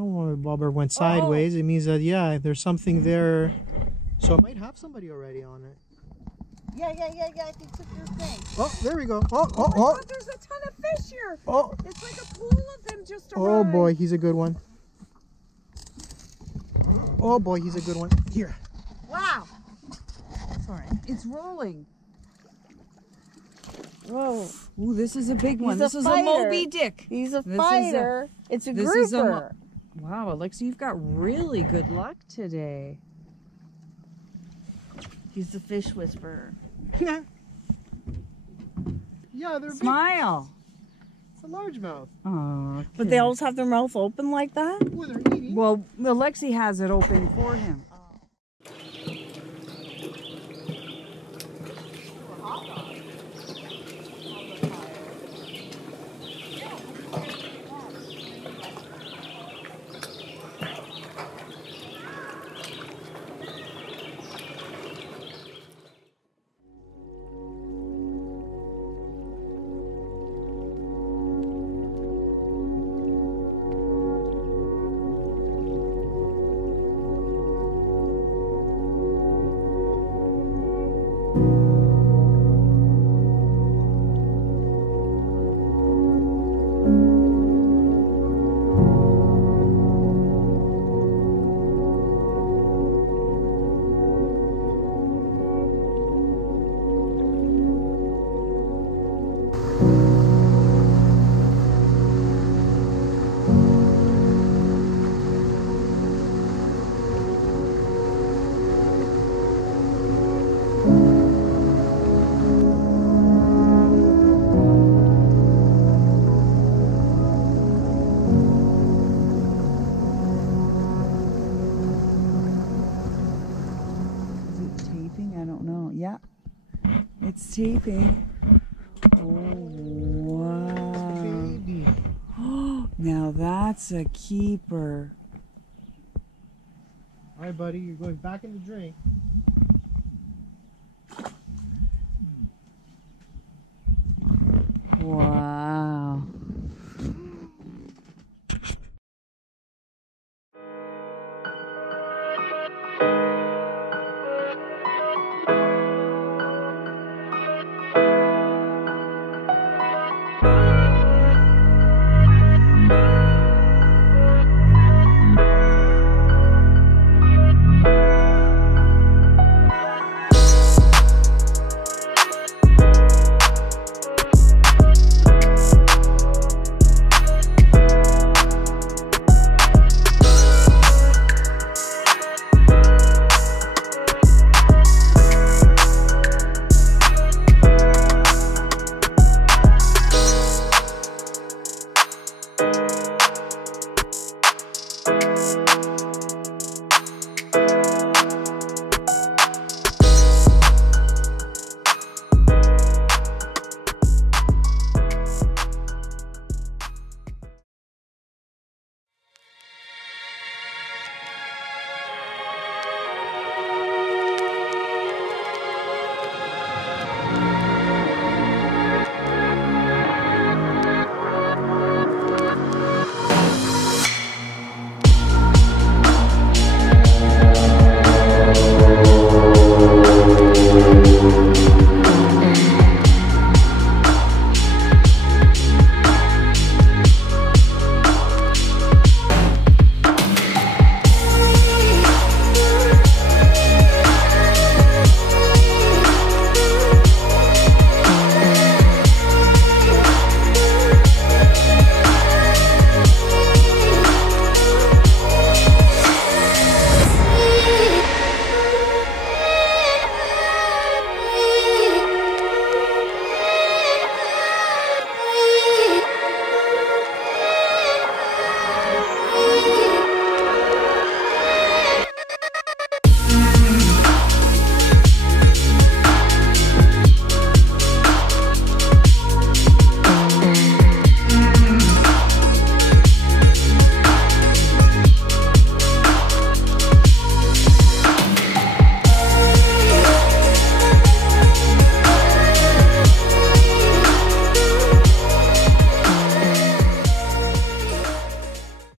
know why my bobber went sideways. It means that, yeah, there's something there. So I might have somebody already on it. Yeah. He took your thing. Oh, there we go. Oh my God, there's a ton of fish here. Oh. It's like a pool of them just arrived. Oh boy, he's a good one. Oh boy, he's a good one. Here. Wow. Sorry. It's rolling. Whoa. Ooh, this is a big one. He's This is a Moby Dick. He's a fighter. It's a grouper. Wow, Alexa, you've got really good luck today. He's the fish whisperer. Yeah, they're Smile. big. It's a largemouth. Oh, okay. But they always have their mouth open like that? Well, they're eating. Well, Alexi has it open for him. It's taping. Oh, wow. Baby. Now that's a keeper. All right, buddy, you're going back in the drink.